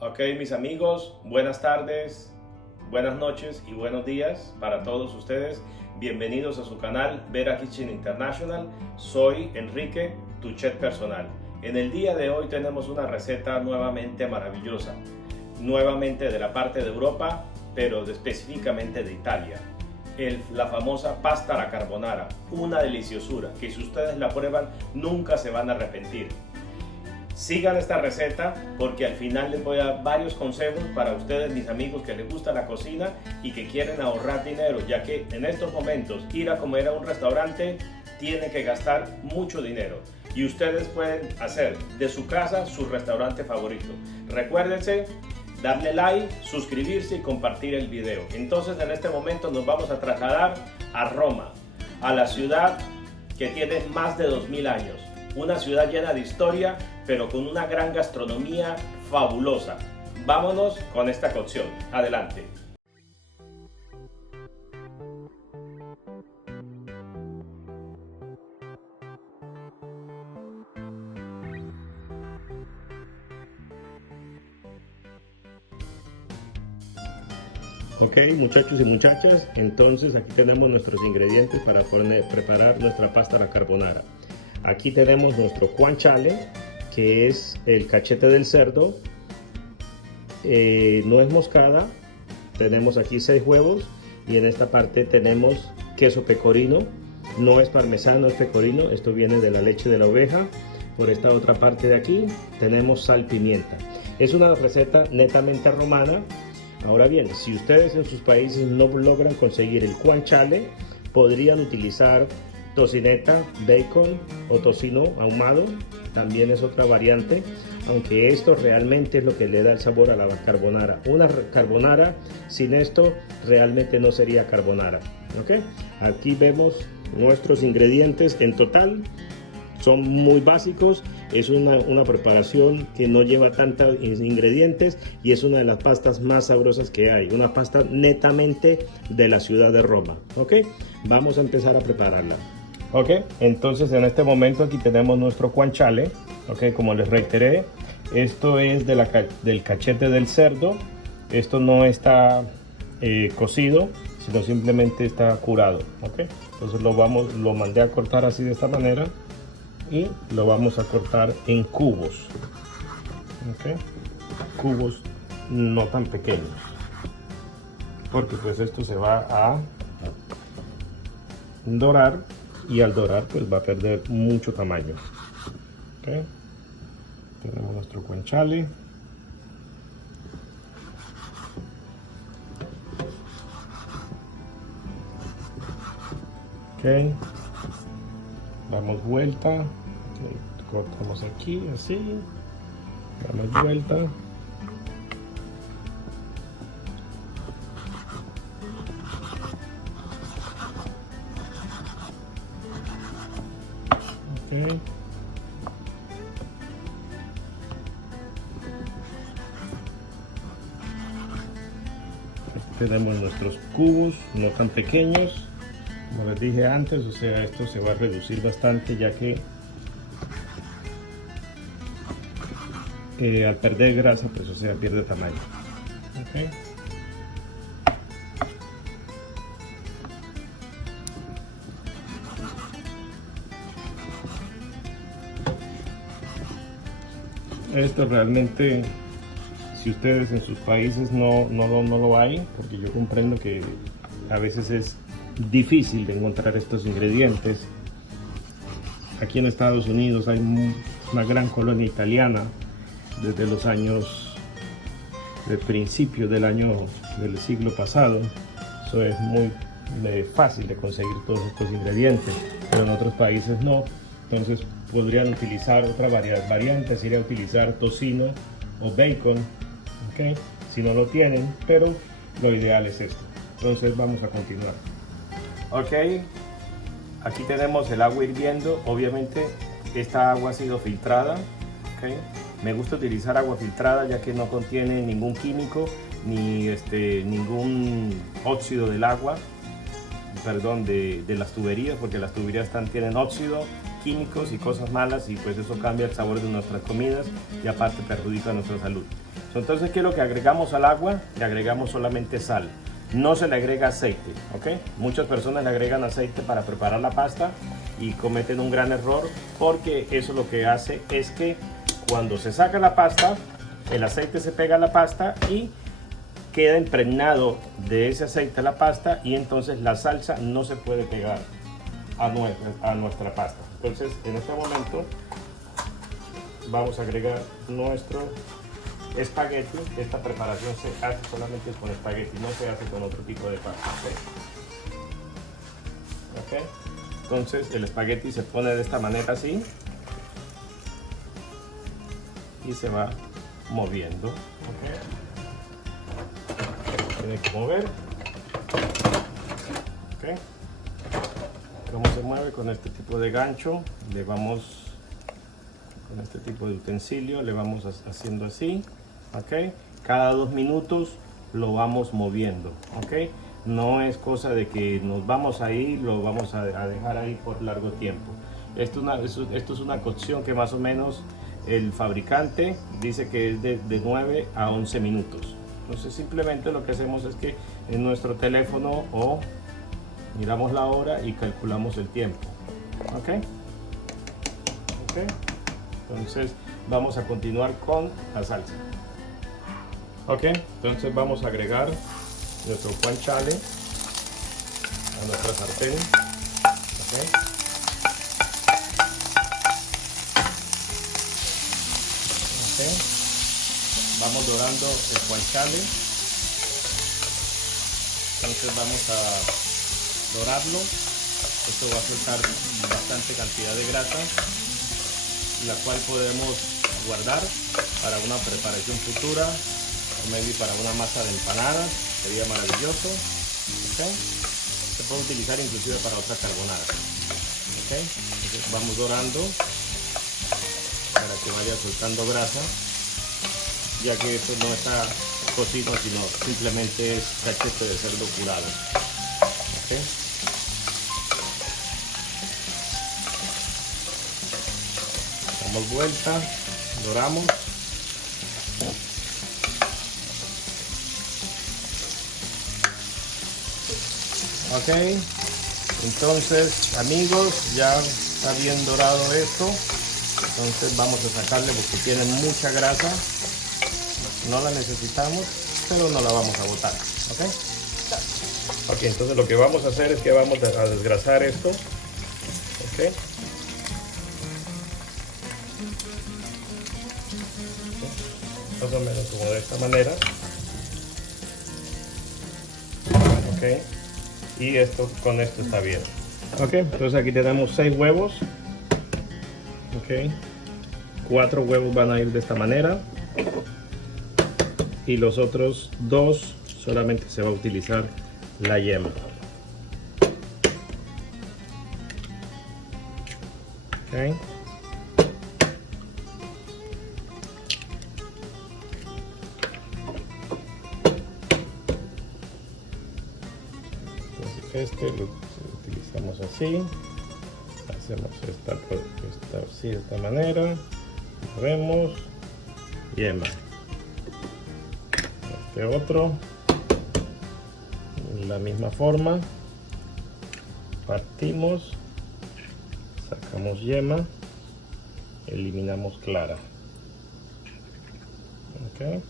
Ok, mis amigos, buenas tardes, buenas noches y buenos días para todos ustedes. Bienvenidos a su canal Vera Kitchen International. Soy Enrique, tu chef personal. En el día de hoy tenemos una receta nuevamente maravillosa, nuevamente de la parte de Europa, pero específicamente de Italia. La famosa pasta alla carbonara, una deliciosura que si ustedes la prueban nunca se van a arrepentir. Sigan esta receta porque al final les voy a dar varios consejos para ustedes, mis amigos que les gusta la cocina y que quieren ahorrar dinero, ya que en estos momentos ir a comer a un restaurante tiene que gastar mucho dinero y ustedes pueden hacer de su casa su restaurante favorito. Recuérdense darle like, suscribirse y compartir el video. Entonces en este momento nos vamos a trasladar a Roma, a la ciudad que tiene más de 2000 años. Una ciudad llena de historia, pero con una gran gastronomía fabulosa. Vámonos con esta cocción. Adelante. Ok, muchachos y muchachas, entonces aquí tenemos nuestros ingredientes para preparar nuestra pasta alla carbonara. Aquí tenemos nuestro guanciale, que es el cachete del cerdo, nuez moscada, tenemos aquí 6 huevos y en esta parte tenemos queso pecorino, no es parmesano, es pecorino, esto viene de la leche de la oveja. Por esta otra parte de aquí tenemos sal, pimienta. Es una receta netamente romana. Ahora bien, si ustedes en sus países no logran conseguir el guanciale, podrían utilizar tocineta, bacon o tocino ahumado, también es otra variante, aunque esto realmente es lo que le da el sabor a la carbonara. Una carbonara sin esto realmente no sería carbonara. ¿Ok? Aquí vemos nuestros ingredientes en total. Son muy básicos, es una preparación que no lleva tantos ingredientes y es una de las pastas más sabrosas que hay, una pasta netamente de la ciudad de Roma. ¿Ok? Vamos a empezar a prepararla. Ok, entonces en este momento aquí tenemos nuestro guanciale. Ok, como les reiteré, esto es del cachete del cerdo. Esto no está cocido, sino simplemente está curado. Ok, entonces lo mandé a cortar así de esta manera y lo vamos a cortar en cubos. Ok, cubos no tan pequeños, porque pues esto se va a dorar y al dorar pues va a perder mucho tamaño. Okay. Tenemos nuestro guanciale. Okay. Damos vuelta. Okay. Cortamos aquí así. Damos vuelta. Okay. Aquí tenemos nuestros cubos, no tan pequeños, como les dije antes, o sea, esto se va a reducir bastante ya que al perder grasa, pues o sea, pierde tamaño. Okay. Esto realmente, si ustedes en sus países no lo hay, porque yo comprendo que a veces es difícil de encontrar estos ingredientes. Aquí en Estados Unidos hay una gran colonia italiana desde los años, del principio del siglo pasado. Eso es muy fácil de conseguir todos estos ingredientes, pero en otros países no. Entonces podrían utilizar otra variante, sería utilizar tocino o bacon, ¿okay? Si no lo tienen, pero lo ideal es esto. Entonces vamos a continuar. Ok, aquí tenemos el agua hirviendo. Obviamente esta agua ha sido filtrada. Okay. Me gusta utilizar agua filtrada ya que no contiene ningún químico ni ningún óxido del agua, perdón, de las tuberías, porque las tuberías tienen óxido, químicos y cosas malas, y pues eso cambia el sabor de nuestras comidas y aparte perjudica nuestra salud. Entonces, ¿qué es lo que agregamos al agua? Le agregamos solamente sal. No se le agrega aceite, ¿ok? Muchas personas le agregan aceite para preparar la pasta y cometen un gran error, porque eso lo que hace es que cuando se saca la pasta, el aceite se pega a la pasta y queda impregnado de ese aceite a la pasta, y entonces la salsa no se puede pegar a nuestra pasta. Entonces, en este momento vamos a agregar nuestro espagueti. Esta preparación se hace solamente con espagueti, no se hace con otro tipo de pasta. ¿Okay? Entonces el espagueti se pone de esta manera así y se va moviendo. ¿Okay? Tiene que mover. ¿Okay? ¿Cómo se mueve? Con este tipo de gancho le vamos, con este tipo de utensilio le vamos haciendo así. ¿Okay? Cada 2 minutos lo vamos moviendo. ¿Okay? No es cosa de que nos vamos ahí, lo vamos a dejar ahí por largo tiempo. Esto es una cocción que más o menos el fabricante dice que es de 9 a 11 minutos. Entonces simplemente lo que hacemos es que en nuestro teléfono o miramos la hora y calculamos el tiempo. ¿Ok? ¿Ok? Entonces vamos a continuar con la salsa. Ok, entonces vamos a agregar nuestro guanciale a nuestra sartén. Okay. Okay. Vamos dorando el guanciale. Entonces vamos a dorarlo. Esto va a soltar bastante cantidad de grasa, la cual podemos guardar para una preparación futura, o maybe para una masa de empanadas, sería maravilloso. ¿Okay? Se puede utilizar inclusive para otra carbonara. ¿Okay? Entonces vamos dorando para que vaya soltando grasa, ya que esto no está cocido, sino simplemente es cachete de cerdo curado. ¿Okay? Damos vuelta, doramos. Ok, entonces amigos, ya está bien dorado esto. Entonces vamos a sacarle porque tiene mucha grasa. No la necesitamos, pero no la vamos a botar. Ok, ok, entonces lo que vamos a hacer es que vamos a desgrasar esto. Ok. Más o menos como de esta manera. Ok, y esto, con esto está bien. Ok, entonces aquí tenemos 6 huevos. Ok, 4 huevos van a ir de esta manera y los otros 2 solamente se va a utilizar la yema. Ok. Este lo utilizamos así, hacemos esta así, de esta manera, movemos, yema. Este otro, de la misma forma, partimos, sacamos yema, eliminamos clara. Okay.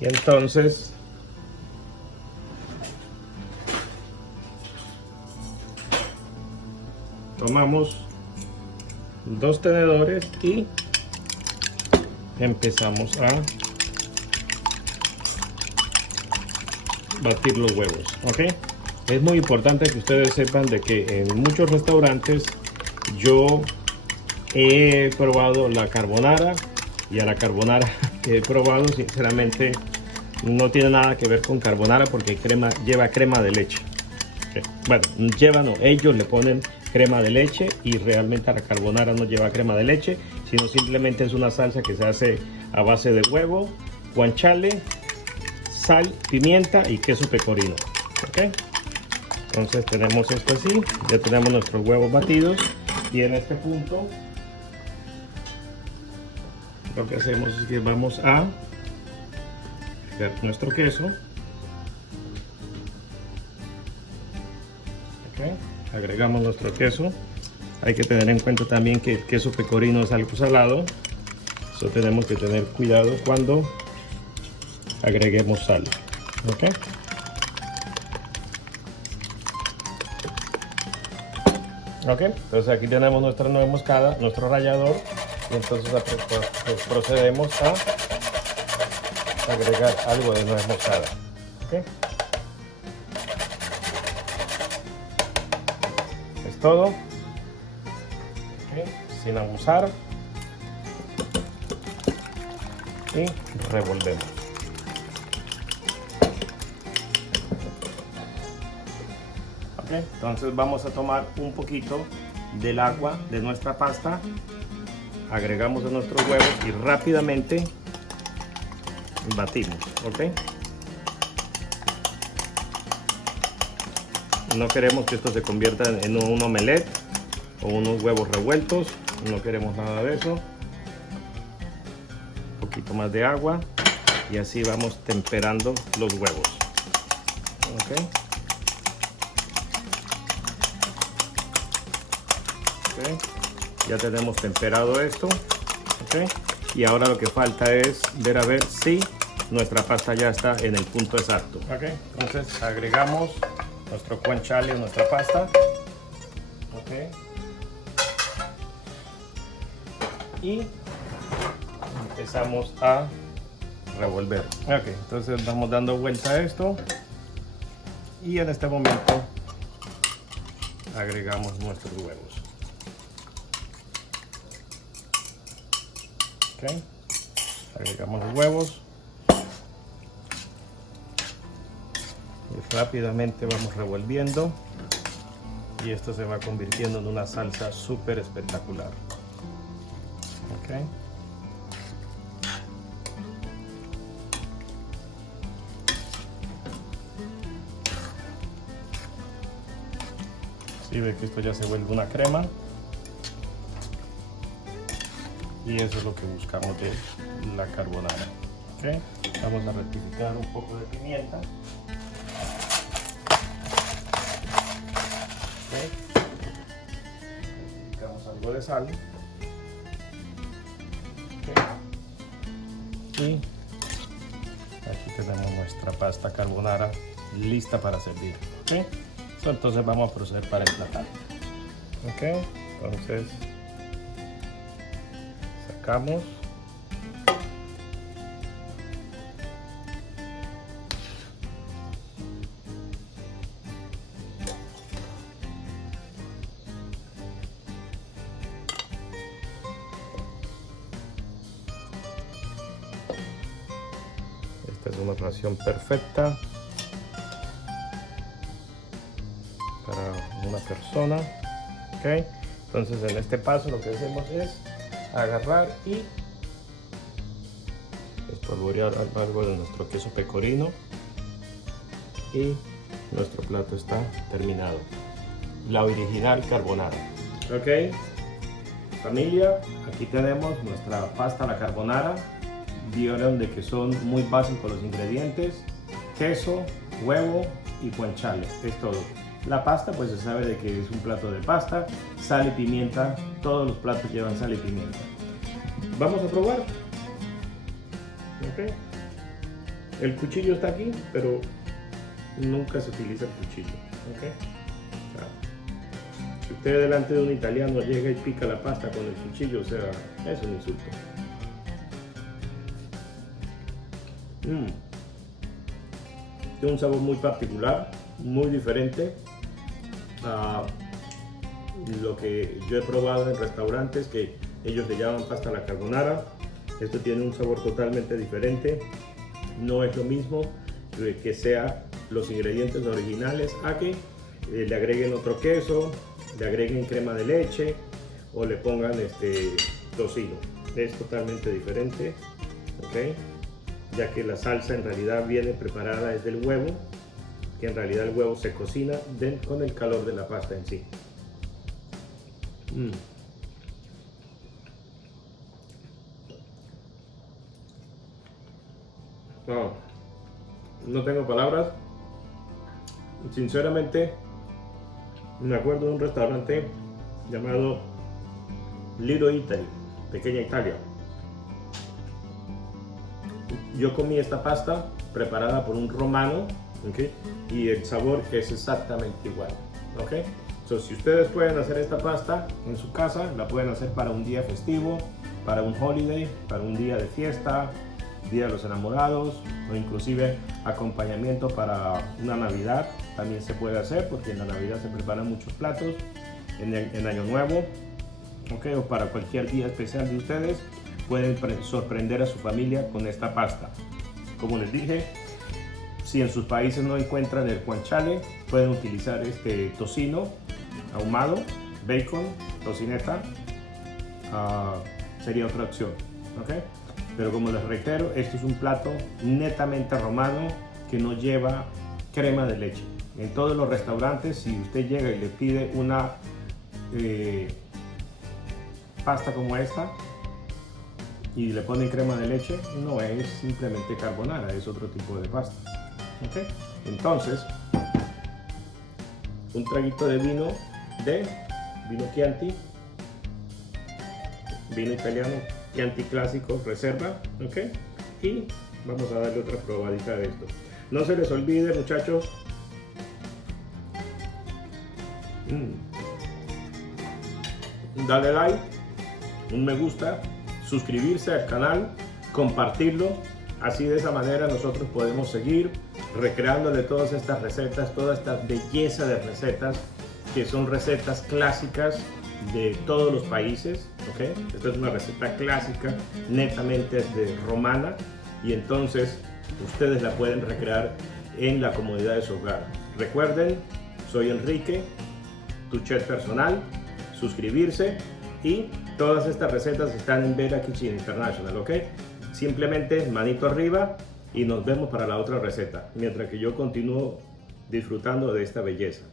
Y entonces tomamos 2 tenedores y empezamos a batir los huevos. ¿Ok? Es muy importante que ustedes sepan de que en muchos restaurantes yo he probado la carbonara, y a la carbonara que he probado sinceramente no tiene nada que ver con carbonara, porque lleva crema de leche. Bueno, ellos le ponen crema de leche, y realmente la carbonara no lleva crema de leche, sino simplemente es una salsa que se hace a base de huevo, guanciale, sal, pimienta y queso pecorino. ¿Okay? Entonces tenemos esto así, ya tenemos nuestros huevos batidos, y en este punto lo que hacemos es que vamos a agregar nuestro queso. Okay. Agregamos nuestro queso. Hay que tener en cuenta también que el queso pecorino es algo salado. Eso tenemos que tener cuidado cuando agreguemos sal. Okay. Ok, entonces aquí tenemos nuestra nuez moscada, nuestro rallador, y entonces pues procedemos a agregar algo de nuez moscada. Okay. Es todo. Okay. Sin abusar. Y revolvemos. Okay. Entonces vamos a tomar un poquito del agua de nuestra pasta, agregamos a nuestros huevos y rápidamente batimos. ¿Okay? No queremos que esto se convierta en un omelette o unos huevos revueltos, no queremos nada de eso. Un poquito más de agua y así vamos temperando los huevos. ¿Okay? Okay. Ya tenemos temperado esto. Okay. Y ahora lo que falta es ver a ver si nuestra pasta ya está en el punto exacto. Okay. Entonces agregamos nuestro guanciale a nuestra pasta. Okay. Y empezamos a revolver. Okay. Entonces vamos dando vuelta a esto y en este momento agregamos nuestros huevos. Okay. Agregamos los huevos y rápidamente vamos revolviendo y esto se va convirtiendo en una salsa súper espectacular. Okay. Si ve que esto ya se vuelve una crema. Y eso es lo que buscamos de la carbonara. ¿Okay? Vamos a rectificar un poco de pimienta. ¿Okay? Rectificamos algo de sal. ¿Okay? Y aquí tenemos nuestra pasta carbonara lista para servir. ¿Okay? Entonces vamos a proceder para emplatar. ¿Okay? Entonces sacamos. Esta es una ración perfecta para una persona. ¿Okay? Entonces en este paso lo que hacemos es agarrar y espolvorear algo de nuestro queso pecorino y nuestro plato está terminado. La original carbonara. Ok, familia, aquí tenemos nuestra pasta a la carbonara. Vieron de que son muy básicos los ingredientes: queso, huevo y guanciale, es todo. La pasta, pues se sabe de que es un plato de pasta, sal y pimienta. Todos los platos llevan sal y pimienta. Vamos a probar. Okay. El cuchillo está aquí, pero nunca se utiliza el cuchillo. Okay. Si usted delante de un italiano llega y pica la pasta con el cuchillo, o sea, es un insulto. Tiene un sabor muy particular, muy diferente a lo que yo he probado en restaurantes que ellos le llaman pasta a la carbonara. Esto tiene un sabor totalmente diferente. No es lo mismo que sea los ingredientes originales a que le agreguen otro queso, le agreguen crema de leche o le pongan tocino. Es totalmente diferente, ¿okay? Ya que la salsa en realidad viene preparada desde el huevo, que en realidad el huevo se cocina con el calor de la pasta en sí. no tengo palabras. Sinceramente, me acuerdo de un restaurante llamado Little Italy, Pequeña Italia. Yo comí esta pasta preparada por un romano, ¿okay? Y el sabor es exactamente igual, ¿okay? So, si ustedes pueden hacer esta pasta en su casa, la pueden hacer para un día festivo, para un holiday, para un día de fiesta, Día de los Enamorados, o inclusive acompañamiento para una Navidad, también se puede hacer, porque en la Navidad se preparan muchos platos, en Año Nuevo, ¿okay? O para cualquier día especial de ustedes, pueden sorprender a su familia con esta pasta. Como les dije, si en sus países no encuentran el guanciale, pueden utilizar este tocino ahumado, bacon, tocineta, sería otra opción, ¿okay? Pero como les reitero, esto es un plato netamente romano que no lleva crema de leche. En todos los restaurantes, si usted llega y le pide una pasta como esta y le ponen crema de leche, no es simplemente carbonara, es otro tipo de pasta. ¿Okay? Entonces, un traguito de vino Chianti, vino italiano Chianti clásico reserva, ¿ok? Y vamos a darle otra probadita de esto. No se les olvide, muchachos, darle like, un me gusta, suscribirse al canal, compartirlo. Así de esa manera nosotros podemos seguir recreándole todas estas recetas, toda esta belleza de recetas que son recetas clásicas de todos los países, ¿okay? Esta es una receta clásica, netamente romana, y entonces ustedes la pueden recrear en la comodidad de su hogar. Recuerden, soy Enrique, tu chef personal, suscribirse, y todas estas recetas están en Vera Kitchen International, ¿ok? Simplemente manito arriba y nos vemos para la otra receta, mientras que yo continúo disfrutando de esta belleza.